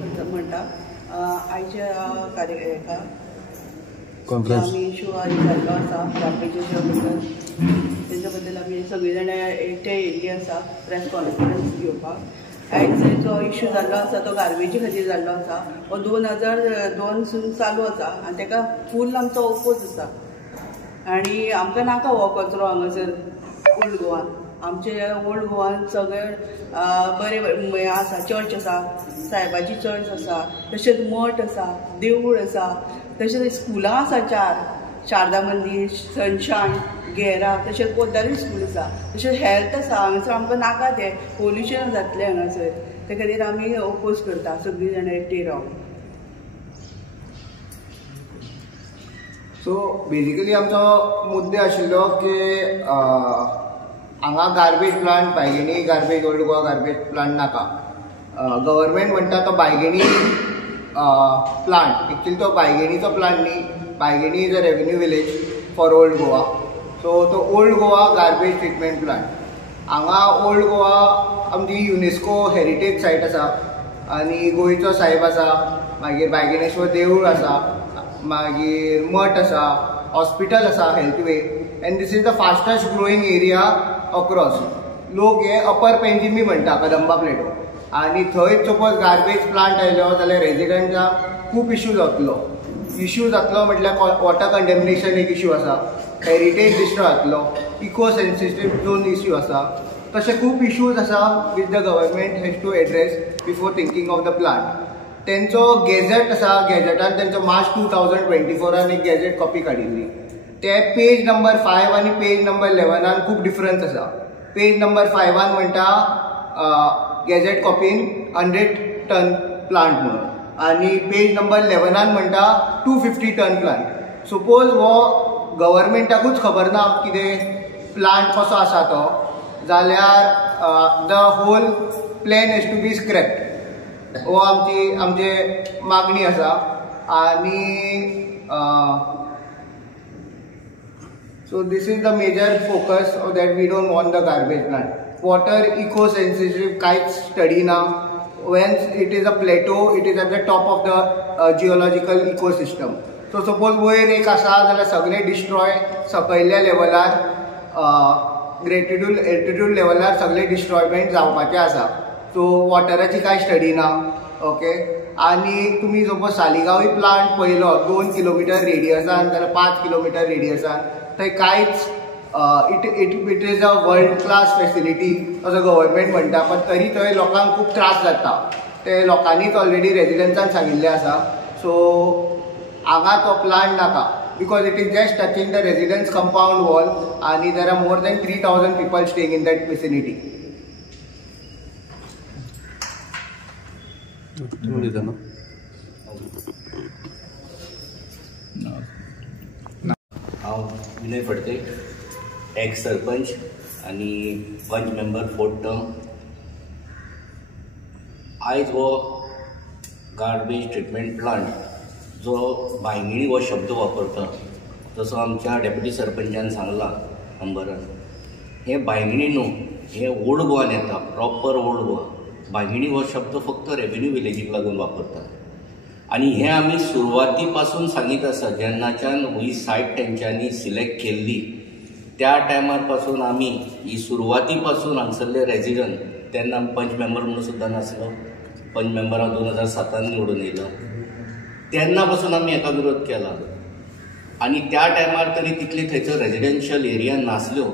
म्हणटा आयच्या हेका कॉन्फरन्स आमी इशू जाल्लो आसा गार्बेजीच्या बद्दल तेच्या बद्दल आमी सगळीं जाणां एकठांय येयल्लीं आसा प्रेस कॉन्फरन्स घेवपाक। आयज जो इशू जाल्लो आसा तो गार्बेजी खातीर जाल्लो आसा। हो 2002 चालू आसा आनी ताका फूल आमचो ओपोज आसा आनी आमकां नाका हो कचरो हांगासर ओल्ड गोवान। आमचे ओल्ड गोवान सगळे बरे आसा, चर्च आसा, सायबाची चर्च आसा, तशेंच मठ आसा, देवूळ आसा, तशेंच स्कुलां आसा शारदा मंदिर, सनशायन, गेरा, तशेंच पोद्दारी स्कूल आसा, तशेंच हेल्थ आसा। हांगासर आमकां नाका तें पोल्युशन जातलें हांगासर, ते खातीर आमी ओपोज करता सगळीं जाणां एकठांय रावन। सो बेजिकली आमचो मुद्दे आशिल्लो की हांगा garbage plant Bainguinim garbage Old Goa garbage plant नाका। गव्हर्मेंट म्हणटा तो बायगेणी प्लांट, एक्चुअली तो बायगेणीचो प्लांट न्ही, Bainguinim is a revenue village for Old Goa. So तो Old Goa garbage treatment plant हांगा ओल्ड गोवा आमची युनेस्को हेरिटेज सायट आसा आनी गोंयचो साहेब आसा, मागीर बायगेणेश्वर देवूळ आसा, मागीर मठ आसा, हॉस्पिटल आसा, health way, end this is the fastest growing area across. लोक हे अपर पेंजिमी म्हणटा कदंबा प्लेटो, आनी थंय सपोज गार्बेज प्लांट आयलो जाल्यार रेजिडेंटांक खूब इशू जातलो। इशू जातलो म्हटल्यार वॉटर कंटेमिनेशन एक इशू आसा, हेरिटेज डिस्ट्रॉय जातलो, इको सेन्सिटीव झोन इशू आसा, तशे खूब इशूज आसा which the government has to address before thinking of the plant. तेंचो गॅझेट आसा, गॅझेटान तेंचो मार्च 2024 एक गॅझेट कॉपी काडिल्ली। ते पेज नंबर 5 आनी पेज नंबर 11 खूब डिफरन्स आसा। पेज नंबर 5 म्हणटा गॅझेट कॉपीन 100 टन प्लांट म्हणून, आनी पेज नंबर 11 म्हणटा 250 टन प्लांट। सपोज हो गव्हर्मेंटाकूच खबर ना कितें प्लांट कसो आसा तो, जाल्यार the whole plan has to be scrapped. हो आमची मागणी आसा। आनी so this is the major focus that we don't want the garbage plant. Water eco sensitive कांयच स्टडी ना। when it is a plateau, it is at the top of the geological ecosystem. so suppose वयर एक आसा जाल्यार सगळे destroy सकयल्या लेवलार altitude लेवलार सगळे डिस्ट्रॉयमेंट जावपाचे आसा। सो वॉटराची कांय स्टडी ना। ओके, आनी तुमी सपोज सालिगांवय प्लांट पळयलो 2 किलोमिटर रेडियसान जाल्यार 5 किलोमिटर रेडियसान, थंय कांयच it is a world class facility असो गव्हर्मेंट म्हणटा, पण तरी थंय लोकांक खूब त्रास जाता। ते लोकांनीच ऑलरेडी रेजिडेंट्सांक सांगिल्लें आसा। सो हांगा तो प्लांट नाका, because it is just touching the residents compound wall आनी there are more than 3000 people staying in that vicinity. हांव विनय फडते, एक्स सरपंच आनी पंच मेंबर 4th टर्म। आयज हो गार्बेज ट्रिटमेंट प्लांट जो बायगेणी हो शब्द वापरता, जसो आमच्या डेप्युटी सरपंचान सांगला अंबरान, हे बायगेणी न्हू, हे ओल्ड गोवान येता, प्रॉपर ओल्ड गोवा। बायगेणी हो शब्द फक्त रेवेन्यू विलेजीक लागून वापरतात आनी हे आमी सुरवाती पासून सांगीत आसा। जेन्नाच्यान ही सायट तेंच्यांनी सिलेक्ट केल्ली त्या टायमार पासून आमी ही सुरवाती पासून हांगसरले रेजिडंट, तेन्ना आमी पंच मेंबर म्हणून सुद्दां नासलो, पंच मेंबर हांव 2007 निवडून येयलो, तेन्ना पासून आमी हेका विरोध केला। आनी त्या टायमार तरी तितली थंयसर रेजिडेन्शियल एरिया नासल्यो,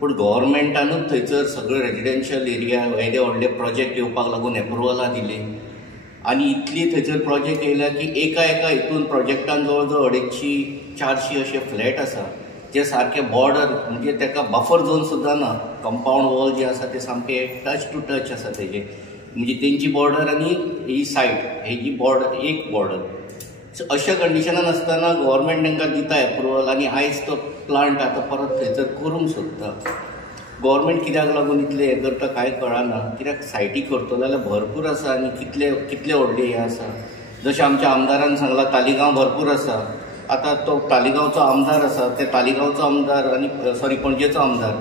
पूण गव्हर्मेंटानूच थंयसर सगळे रेजिडेन्शियल एरिया व्हडले व्हडले प्रोजेक्ट येवपाक लागून एप्रुवलां दिली। आनी इतली थंयसर प्रोजेक्ट येयल्या की एका हितून प्रोजेक्टान जवळ जवळ 250-400 अशे फ्लॅट आसा, जे सारखे बॉर्डर म्हणजे ताका बफर झोन सुद्दां ना। कंपाउंड वॉल जे आसा ते सामके टच टू टच आसा तेजे, म्हणजे तेंची बॉर्डर आनी ही सायट हेजी बॉर्डर एक बॉर्डर। अशा कंडिशनान आसतना गव्हर्मेंट तांकां दिता एप्रुवल आनी आयज तो प्लांट आतां परत थंयसर करूंक सोदता। गव्हर्मेंट कित्याक लागून इतले हें करता कांय कळना, कित्याक सायटी करतलो जाल्यार भरपूर आसा आनी कितले व्हडले हे आसा। जशें आमच्या आमदारान सांगलां तालिगांव भरपूर आसा, आतां तो तालिगांवचो आमदार आसा, ते तालिगांवचो आमदार आनी पणजेचो आमदार,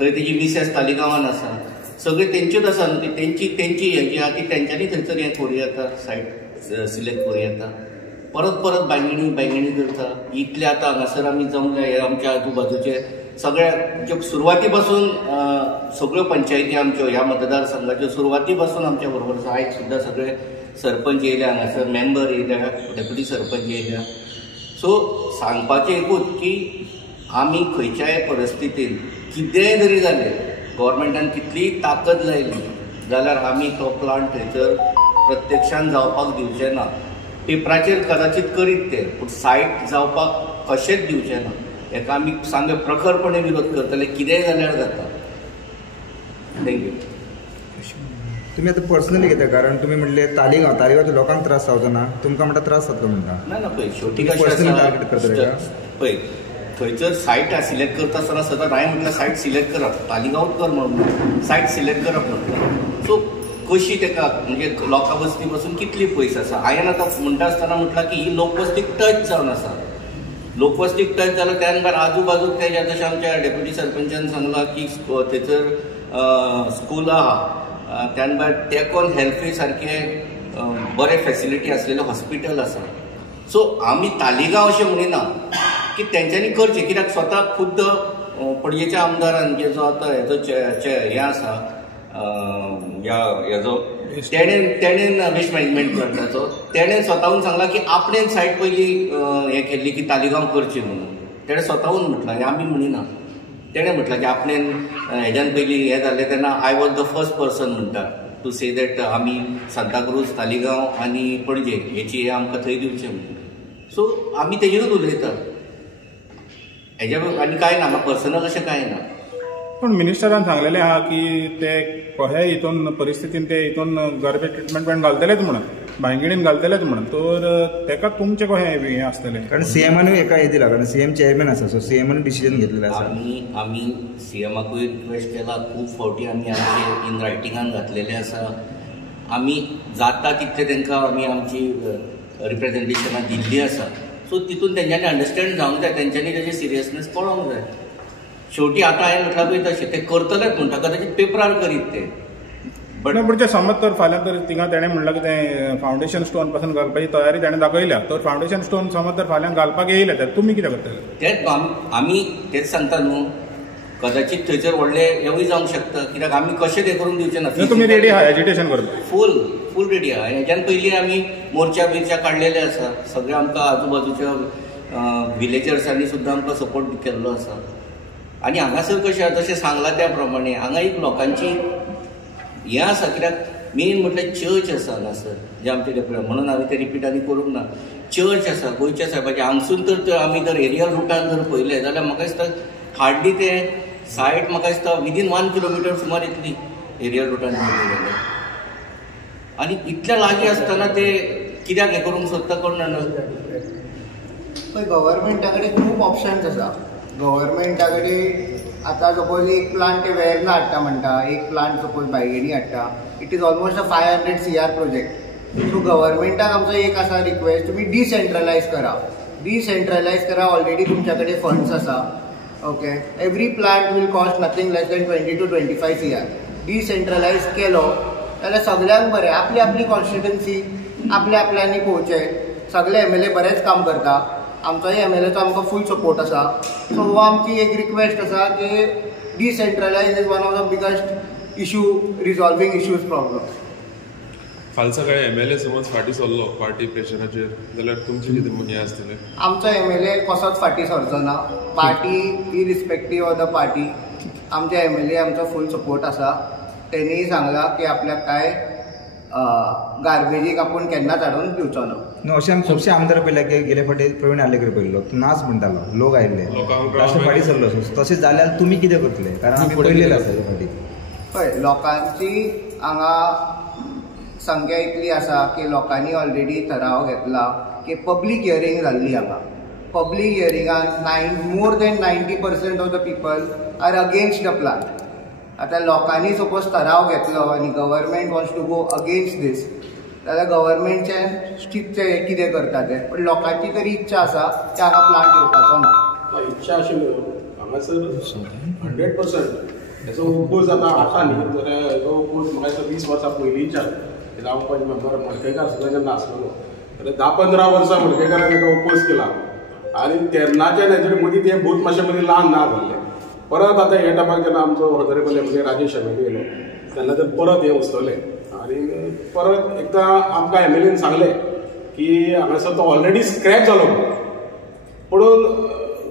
थंय तेजी मिसेस तालिगांवान आसा, सगळे तेंच्योच आसा न्हू, तेंची हें जी आहा ती तेंच्यांनी थंयसर हें करूं येता, सायट सिलेक्ट करूं येता. परत बांयगणी करता. इतले आतां हांगासर आमी जमले, हे आमच्या आजूबाजूचे सगळ्या सुरवाती पासून सगळ्यो पंचायती आमच्यो ह्या मतदारसंघाच्यो सुरवाती पासून आमच्या बरोबर आसा. आयज सुद्दां सगळे सरपंच येयल्या हांगासर, मेंबर येयल्या, डेप्युटी सरपंच येयल्या. सो सांगपाचें एकूच की आमी खंयच्याय परिस्थितीन कितेंय जरी जालें, गव्हर्मेंटान कितलीय ताकद लायली जाल्यार आमी तो प्लांट थंयसर प्रत्यक्षान जावपाक दिवचे ना. पेपराचेर कदाचित करीत ते, पूण सायट जावपाक कशेंच दिवचे ना. हेका आमी सामके प्रखरपणे विरोध करतले, कितेंय जाल्यार जाता. थँक्यू. तुम्ही आता पर्सनली घेता, कारण तुम्ही म्हणले तालिगांवच्या लोकांक त्रास जावचो ना, तुमकां म्हणटा त्रास जातलो म्हणटा. ना पळय, शेवटी कशें आसा पळय, थंयसर सायट सिलेक्ट करता आसतना सदां हांवें म्हटल्यार सायट सिलेक्ट करप, तालिगांवच कर म्हणून सायट सिलेक्ट करप म्हटलें. सो कशी तेका म्हणजे लोकां वस्ती पासून कितली पयस आसा. हांवें आतां म्हणटा आसतना म्हटलां की ही लोकवस्तीक टच जावन आसा. लोकवस्तीक टच जालो त्या नंतर आजूबाजूक तेज्या जशें आमच्या डेप्युटी सरपंचान सांगलां की थंयसर स्कूल आहा, त्या नंतर तेकोन हेल्थूय सारके बरे फेसिलिटी आसलेले हॉस्पिटल आसा. सो आमी तालिगांव अशें म्हणिना की तेंच्यांनी करचें, कित्याक स्वता खुद्द पणजेच्या आमदारान जो आतां हेजो हें आसा हेजो तेणेन वेस्ट मॅनेजमेंट प्लांटाचो तेणेन स्वताहून सांगला की आपणेन सायट पयली हें केल्ली की तालिगांव करची म्हणून. तेणें स्वताहून म्हटलां, हें आमी म्हणिना. तेणें म्हटलां की आपणेन हेज्यान पयलीं हें जाल्लें तेन्ना I was the first person म्हणटा टू से दॅट आमी सांताक्रूज, तालिगांव आनी पणजे हेची हे आमकां थंय दिवचें म्हणून. सो आमी तेजेरूच उलयता, हेज्या आनी कांय ना, म्हाका पर्सनल अशें कांय ना. पण मिनिस्टरान सांगलेलें आहा की ते कशेय हितून परिस्थितीन ते हितून गार्बेज ट्रिटमेंट प्लांट घालतलेच म्हणून, बांयगणीन घालतलेच म्हणून. तर तेका तुमचें कशें हें आसतलें? कारण सीएमानूय एका हे दिला, कारण सीएम चेअरमॅन आसा, सो सीएमान डिसिजन घेतलेलें आसा. आमी सीएमाकूय रिक्वेस्ट केला, खूब फावटी आमी आमचे इन रायटिंगान घातलेले आसा. आमी जाता तितले तांकां आमी आमची रिप्रेझेंटेशनां दिल्लीं आसा. सो तितून तेंच्यांनी अंडरस्टँड जावंक जाय, तेंच्यांनी तेजे सिरियसनेस कळोंक जाय. शेवटी आतां हांवें म्हटलां पळय तशें ते करतलेच म्हणटा, कदाचित पेपरार करीत ते. बट म्हणजे समज तर फाल्यां तर थिंगा तेणें म्हणलां की तें फावंडेशन स्टोन पासून घालपाची तयारी तेणें दाखयल्या, तर फावंडेशन स्टोन समज तर फाल्यां घालपाक येयले तर तुमी कितें करतले? तेच आमी तेच सांगता न्हू, कदाचित थंयसर व्हडले हेवूय जावंक शकता, कित्याक आमी कशें तें करून दिवचे ना. तुमी रेडी आहा एजिटेशन करपाक? फूल रेडी आहा. हेज्यान पयलीं आमी मोर्चा बिर्चा काडलेले आसा. सगळे आमकां आजूबाजूच्या विलेजर्सांनी सुद्दां आमकां सपोर्ट केल्लो आसा. आनी हांगासर कशें आसा जशें सांगलां त्या प्रमाणे हांगा एक लोकांची हें आसा, कित्याक मेन म्हटल्यार चर्च आसा हांगासर जे आमचे डेप्युटी, म्हणून हांवें तें रिपीट आनी करूंक ना. चर्च आसा गोंयच्या साहेबाचे. हांगसून तर आमी जर एरियल रुटान जर पळयलें जाल्यार म्हाका दिसता हार्डली ते सायट म्हाका दिसता विदीन 1 किलोमिटर सुमार येतली एरियल रुटान पळयलें जाल्यार. आनी इतल्या लागीं आसतना ते कित्याक हें करूंक सोदता कळना. पळय, गव्हर्मेंटा कडेन खूब ऑप्शन्स आसा. गव्हर्मेंटा कडेन आतां सपोज एक प्लांट ते वेर्ना हाडटा म्हणटा, एक प्लांट सपोज बांयगणी हाडटा, it is almost a 500 CR project. So गव्हर्मेंटाक आमचो एक आसा रिक्वेस्ट, तुमी डिसेंट्रलायज करा. ऑलरेडी तुमच्या कडेन फंड्स आसा. Okay, every plant will cost nothing less than 20 to 25 CR. Decentralise केलो जाल्यार सगळ्यांक बरें. आपली आपली कॉन्स्टिट्युएन्सी आपल्यांनी पळोवचें. सगळे MLA बरेंच काम करता. आमचोय MLAचो आमकां फूल सपोर्ट आसा. सो हो आमची एक रिक्वेस्ट आसा की decentralise is one of the biggest issue resolving issues problem. फाल्यां सकाळीं MLA समज फाटीं सरलो पार्टी प्रेशराचेर जाल्यार तुमची कितें हें आसतलें? आमचो MLA कसोच फाटीं सरचो ना. Party irrespective of the party आमच्या MLA आमचो फूल सपोर्ट आसा. तेणीय सांगलां की आपल्याक काय गार्बेजीक आपूण केन्नाच हाडून दिवचो ना. न्हू, अशें आमी खुबशे आमदार पळयल्या की गेले फावटी प्रवीण आर्लेकर पळयलो नाच म्हणटालो, लोक आयिल्ले, लास्ट फाटीं सरलो. तशें जाल्यार तुमी कितें करतले? कारण आमी पळयलेलें आसा ह्या फाटीं. पळय, लोकांची हांगा संख्या इतली आसा की लोकांनी ऑलरेडी ठराव घेतला की पब्लीक हियरींग जाल्ली हांगा. पब्लीक हियरिंगान more than 90% of the people are against the plan. आतां लोकांनी सपोज ठराव घेतलो आनी government wants to go against this जाल्यार गव्हर्मेंटचें चिंतचें कितें करता तें. पण लोकांची तरी इच्छा आसा की हांगा प्लांट येवपाचो ना. इच्छा अशी हांगासर 100% हेचो उपोज आतां हाडटा न्ही जाल्यार हेचो उपोज म्हाका दिसता 20 वर्सां पयलींच्यान हांव पयलीं मेंबर मडकयकार सुद्दां जेन्ना आसलेलो जाल्यार 10-15 वर्सां मडकयकारान ताका उपोज केला आनी तेन्नाच्यान हेजे मदीं तें भूत मातशें मदीं ल्हान ना जाल्लें. परत आतां हे टायमार जेन्ना आमचो ऑनरेबल एम.एल.ए. राजेश एम.एल.ए. येयलो तेन्ना ते परत हे वचतले आनी परत एकदां आमकां एम.एल.एन सांगलें की हांगासर तो ऑलरेडी स्क्रॅप जालो म्हणून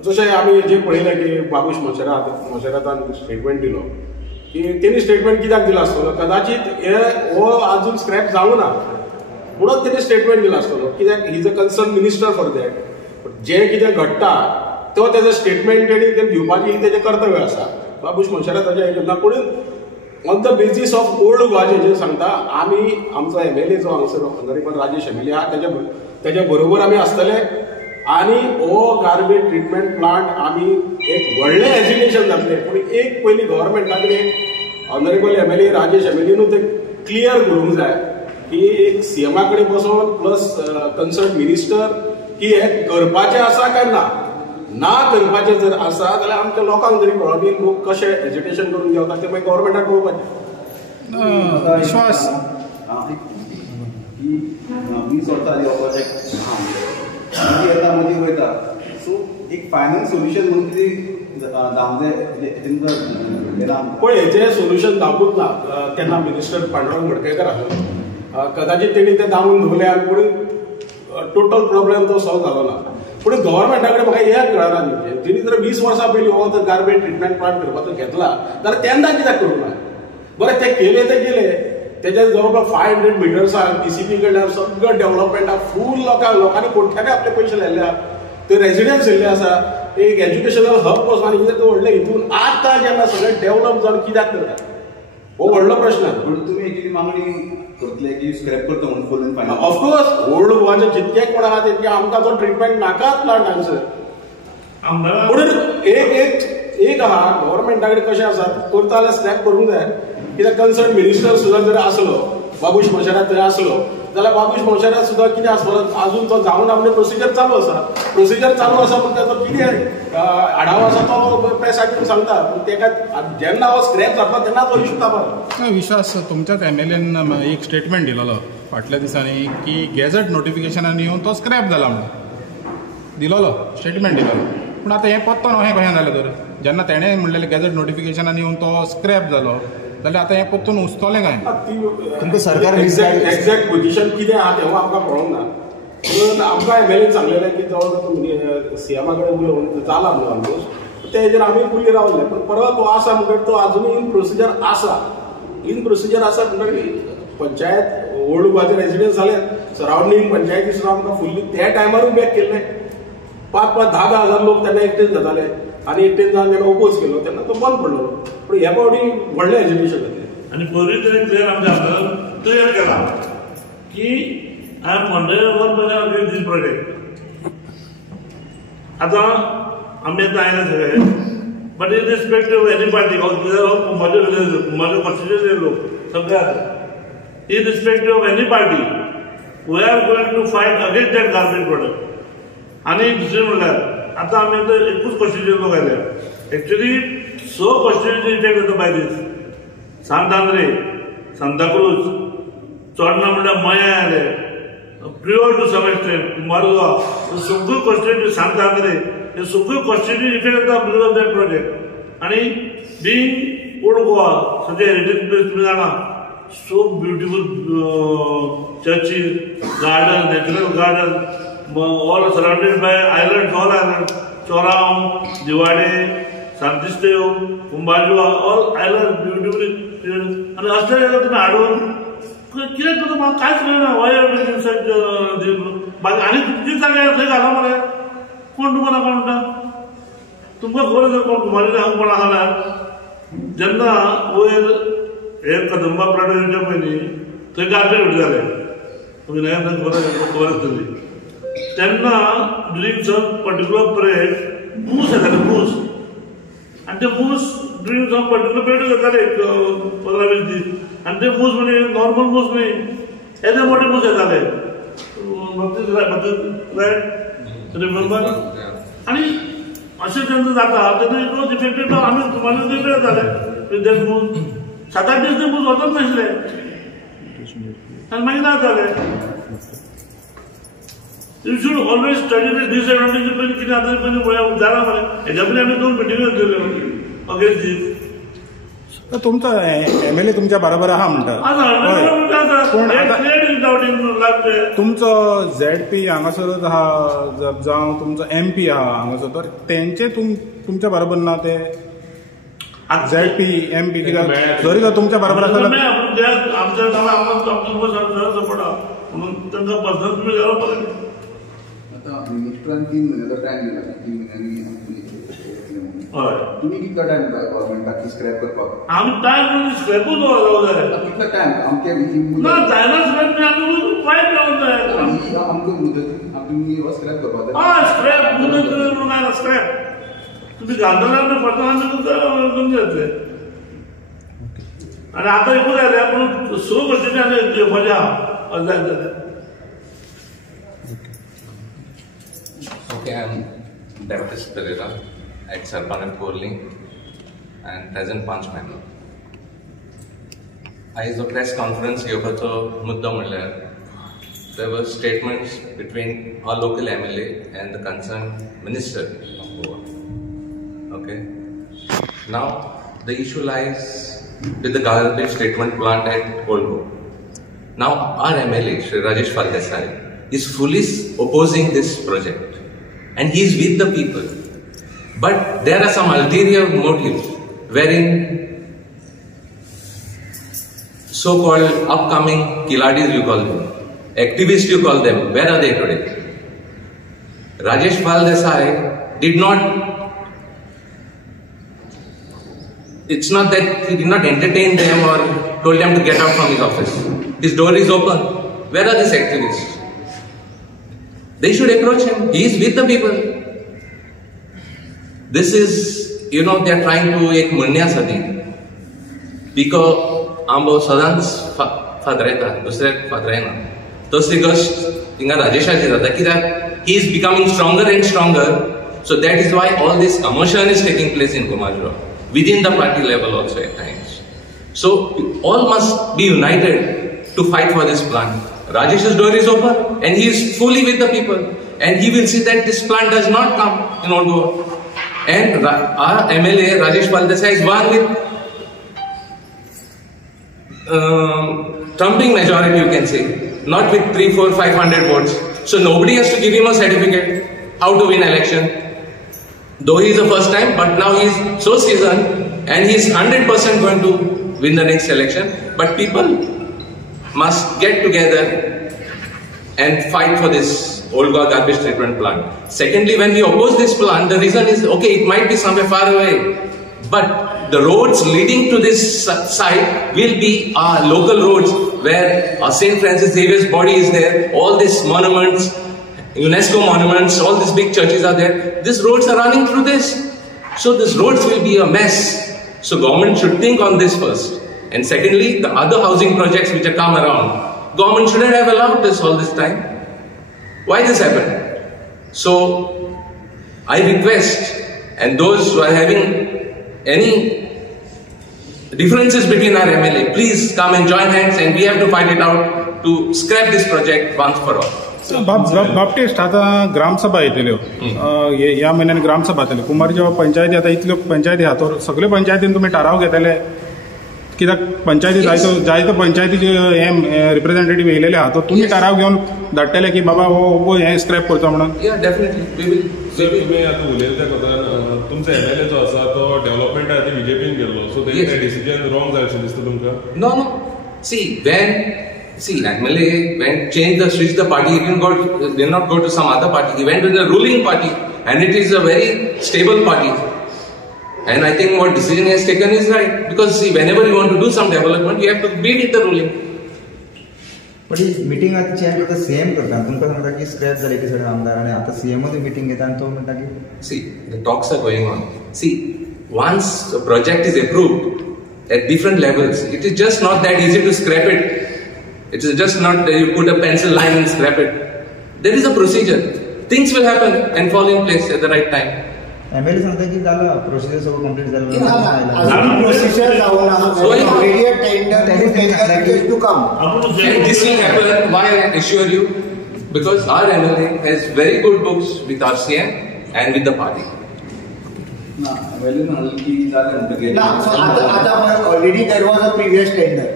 जशें आमी हेजेर पळयलें की बाबूश मोशेरातान स्टेटमेंट दिलो की तेणी स्टेटमेंट कित्याक दिलो आसतलो कदाचित हो आजून स्क्रॅप जावं ना म्हणून तेणी स्टेटमेंट दिलो आसतलो कित्याक he is a concern minister for that जें कितें घडटा तो तेजो स्टेटमेंट तेणी दिवपाची ही तेजें कर्तव्य आसा. बाबूश मोशेराताचें हें करना पूण on the basis of Old गोवाचें जें सांगता आमी आमचो एम.एल.ए. जो हांगसर ऑनरेबल राजेश एम.एल.ए. आहा तेज्या बरोबर आमी आसतले आनी हो गार्बेज ट्रिटमेंट प्लांट आमी एक व्हडलें एज्युकेशन जातलें. पूण एक पयलीं गव्हर्मेंटा कडेन ऑनरेबल एम.एल.ए. राजेश एम.एल.एनूच ते क्लियर करूंक जाय की एक सीएमा कडेन बसोन प्लस कन्सर्न मिनिस्टर की हें करपाचें आसा काय ना करपाचें जर आसा जाल्यार आमच्या लोकांक जरी कळोनी लोक कशें एज्युकेशन करून घेवता तें मागीर गव्हर्मेंटाक पळोवपाचें. विश्वास की 20 वर्सां हो प्रोजेक्ट मदीं येता मदीं वयता सो एक फायनल सोल्युशन म्हणून कितें जावंक जाय पण हेचें सोल्युशन जावूंक ना. तेन्ना मिनिस्टर पांडुरंग मडकयकार आसलो कदाचित तेणी तें दामून दवरलें पूण टोटल प्रॉब्लेम तो सॉल्व जालो ना. पूण गव्हर्मेंटा कडेन म्हाका हें कळना न्ही जेणी जर 20 वर्सां पयलीं हो जर गार्बेज ट्रिटमेंट प्लांट करपाचो घेतला जाल्यार तेन्ना कित्याक करूं ना. बरें ते केले तेजे जवळपास 500 मिटर्स आहा टीसीपी कडल्यान सगळं डेव्हलपमेंटा फूल लोकांनी कोट्याने आपले पयशे लायले आहा ते रेजिडेंट्स येयल्ले आसा एक एज्युकेशनल हब कसो आनी कितें व्हडलें हितून आतां जेन्ना सगळें डेव्हलप जावन कित्याक करता हो व्हडलो प्रश्न. पूण तुमी एक्चुअली मागणी करतले की स्क्रॅप करता म्हणून full and final of course Old गोवाचे जितके कोण आहा तितके आमकां तो ट्रिटमेंट नाकाच प्लांट हांगसर. म्हणून एक आहा गव्हर्मेंटा कडेन कशें आसा करता जाल्यार स्क्रॅप करूंक जाय कित्याक कन्सर्न मिनिस्टर सुद्दां जर आसलो बाबूश मोशेरात जर आसलो जाल्यार बाबूश मोशेरात सुद्दां कितें आसलो आजून तो जावन आपले प्रोसिजर चालू आसा पूण ताचो कितें आढावो आसा तो प्रेसाक सांगता पूण तेका जेन्ना हो स्क्रॅप जाता तेन्ना तो इश्यू काबार. विश्वास तुमच्याच एम.एल.एन एक स्टेटमेंट दिलोलो फाटल्या दिसांनी की गॅझेट नोटिफिकेशनान येवन तो स्क्रॅप जाला म्हणून दिलोलो स्टेटमेंट दिलोलो. पूण आतां हें पत्तो न्हू हें कशें जालें तर जेन्ना तेणें म्हणलेलें गॅझेट नोटिफिकेशनान येवन तो स्क्रॅप जालो जाल्यार आतां हें पत्तून उस्तोलें काय तुमकां सरकार एक्झॅक्ट पोजिशन कितें आहा तेव्हा आमकां कळोंक ना. पूण आमकां एम.एल.एन सांगलेलें की तो सीएमा कडेन उलोवन जाला म्हणून ऑलमोस्ट ते हेजेर आमी कुल्ली रावल्ले पूण परत तो आसा म्हणटकीर तो आजुनूय इन प्रोसिजर आसा म्हणटकीर पंचायत ओल्ड गोवाचे रेजिडेंट्स जाले सरावंडींग पंचायती सुद्दां आमकां फुल्ली त्या टायमारूय बॅक केल्ले 5-10 हजार लोक तेन्ना एकटेच जाताले आनी एकटेच जावन तेन्ना ओपोज केलो तेन्ना तो बंद पडलो. पूण ह्या फावटी व्हडलें एज्युकेशन जातलें. आनी पयलीं तरी क्लियर आमच्या क्लियर केला की आय एम 100% दीस प्रोजेक्ट. आतां आमी आतां आयले सगळे but in respect of any party कुंभारचे कॉन्स्टिट्युएंसी लोक सगळे आसा in respect of any party we are going to fight against that garbage product. आनी दुसरें म्हणल्यार आतां आमी आतां एकूच कॉन्स्टिट्युएंसी लोक आयल्या एक्चुअली 6 कॉन्स्टिट्युएंसी इफेक्ट जाता बाय दीस सांतांद्रे सांताक्रूज चोडणा म्हणल्यार मया आयले prior to some extent Kumbhargaon सगळ्यो कॉन्स्टिट्युएंसी सांतांद्रे हे सगळ्यो कॉन्स्टिट्युएंसी इफेक्ट जाता बिकॉज ऑफ दॅट प्रोजेक्ट. आनी बीइंग ओल्ड गोवा सद्या हेरिटेज प्लेस तुमी जाणा so beautiful churches garden natural garden all surrounded by island all island Chorao Divar Santo Estevam Kumbharjua all island beautifully आनी असले जाल्यार तुमी हाडून कितें करता म्हाका कांयच कळना वाय आर डुइंग सच आनी कितें जागे थंय घाला मरे कोण तुमकां नाका म्हणटा तुमकां खबर आसा कोण कुंभारजुआ हांगा कोण आहा जाल्यार जेन्ना वयर हे कदंबा प्लांट पयलीं थंय गार्बेज उडय जालें तुमी खबर आसतली तेन्ना ड्युरींग सम पर्टिक्युलर पिरियड मूस येताले मूस आनी ते मूस ड्युरींग सम पर्टिक्युलर पिरियड येताले 15-20 दीस आनी ते मूस म्हणजे नॉर्मल मूस न्ही येदे मोठे मूस येताले रिमेंबर. आनी अशें जेन्ना जाता तेन्ना इट वॉज इफेक्टेड आमी तुम्हाला जाले ते मूज 7-8 दीस ते मूज वचत नासले आनी मागीर ना जालें. You should always study the disadvantages of the other people who have done it. Example, I don't continue against this. तर तुमचा MLA तुमच्या बरोबर आहा म्हणटा. तुमचो ZP हांगासरच आहा जावं तुमचो MP आहा हांगासर तर तेंचे तुमच्या बरोबर ना ते ZP MP कित्याक जरी तर तुमच्या बरोबर आसता आमच्या सपोर्ट आहा म्हणून तांकां पर्सनल तुमी जालो पळय. मिनिस्टरान 3 महिन्याचो टायम दिला 3 महिन्यांनी तुम्ही कितलो टायम दिला गव्हर्नमेंटाक स्क्रॅप करपाक? आमी टायम स्क्रॅपूच जावं जाय. कितलो टायम आमच्या ना जायना स्क्रॅप आमी फायट लावून जाय. आमकां मुदत आमी स्क्रॅप करपाक जाय. स्क्रॅप मुदत म्हणून स्क्रॅप तुम्ही गांधरला पडतो आमी कमी जातले. आनी आतां एकूच जालें पूण सुरू करचें आनी मजा जाय जाल्यार. Okay, I'm Deputy Pereira at Sarpan and Korli and present Panchman. As a press conference घेवपाचो मुद्दो म्हणल्यार there were statements between our local MLA and the concerned minister of Goa. Okay. Now the issue lies with the garbage treatment plant at Old Goa. Now our MLA, Shri Rajesh Faldesai, is fully opposing this project. And he is with the people. But there are some ulterior motives wherein so-called upcoming kiladis you call them, activists you call them, where are they today? Rajesh Faldesai did not, it's not that he did not entertain them or told them to get out from his office. His door is open. Where are these activists? They should approach him. He is with the people. This is, they are trying to एक म्हणण्या साठी pico आंबो सदांच फादरायता दुसऱ्याक फादरायना तसली गोष्ट थिंगा राजेशाची जाता कित्याक he is becoming stronger and stronger. So that is why all this commotion is taking place in Kumajro within the party level also at times. So all must be united to fight for this plan. Rajesh's door is open and he is fully with the people and he will see that this plant does not come in Old Goa. And our MLA Rajesh Faldesai is one with trumping majority, you can say, not with 300, 400, 500 votes. So nobody has to give him a certificate how to win election. Though he is the first time, but now he is so seasoned and he is 100% going to win the next election. But people must get together and fight for this Old Goa garbage treatment plant. Secondly, when we oppose this plant, the reason is, okay, it might be somewhere far away, but the roads leading to this site will be our local roads where St. Francis Xavier's body is there, all these monuments, UNESCO monuments, all these big churches are there. These roads are running through this. So these roads will be a mess. So government should think on this first. And secondly, the other housing projects which have come around, government shouldn't have allowed this all this time. Why this happened? So I request, and those who are having any differences between our MLA, please come and join hands and we have to fight it out to scrap this project once for all. Baptist आता ग्रामसभा येतल्यो ह्या म्हयन्यान ग्रामसभा जातली कुमारजेवा पंचायती आता इतल्यो पंचायती आहा तर सगळ्यो पंचायतीन तुमी थाराव घेतले कित्याक पंचायती जायतो पंचायतीचे हे रिप्रेझेंटेटिव्ह येयलेले आहा तर तुमी थाराव घेवन धाडटले की बाबा हो हे स्क्रॅप करचो म्हणून. तुम्ही आता उलयता कोतान तुमचो MLA जो आसा तो डेव्हलपमेंट खातीर BJPन गेल्लो सो तें डिसिजन रॉंग जालें अशें दिसता तुमकां? No. See, MLA when changed the party, he did not go to some other party. He went to the ruling party, and it is a very stable party. And I think what decision he has taken is right, because see, whenever you want to do some development, you have to be with the ruling. पण ही meeting आता change करता CM करता तुमकां म्हणटा की scrap जाले की सगळे आमदार आणि आता सीएमच मीटिंग घेता आणि तो म्हणटा की see the talks are going on. See, once a project is approved at different levels, it is just not that easy to scrap it. It is just not that you put a pencil line and scrap it. There is a procedure. Things will happen and fall in place at the right time. MLA सांगता की झालं procedure सगळं complete झालं procedure जाऊन already tender to come. And this will happen, why I assure you, because our MLA has very good books with RCM and with the party. Already there was a previous tender.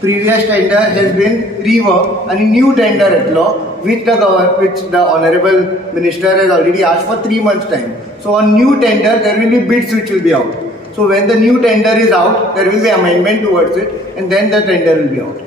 Previous tender has been reworked and a new tender at law which the honorable minister has already asked for 3 months time. So on new tender there will be bids which will be out. So when the new tender is out, there will be amendment towards it and then the tender will be out.